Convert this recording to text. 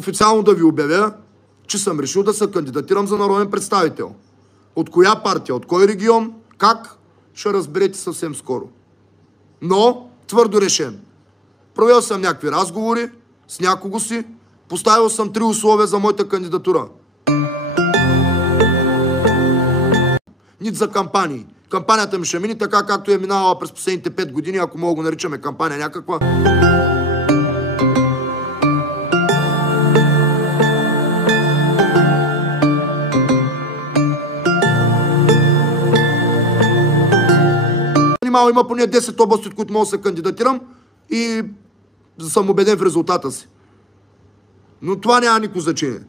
официално да ви обявя, че съм решил да се кандидатирам за народен представител. От коя партия, от кой регион, как, ще разберете съвсем скоро. Но твърдо решен. Провел съм някакви разговори с някого си, поставил съм 3 условия за моята кандидатура. Нито за кампании. Кампанията ми ще мине така, както е минала през последните 5 години, ако мога го наричаме кампания някаква. Има поне 10 области, от които мога да се кандидатирам и съм убеден в резултата си. Но това няма никакво значение.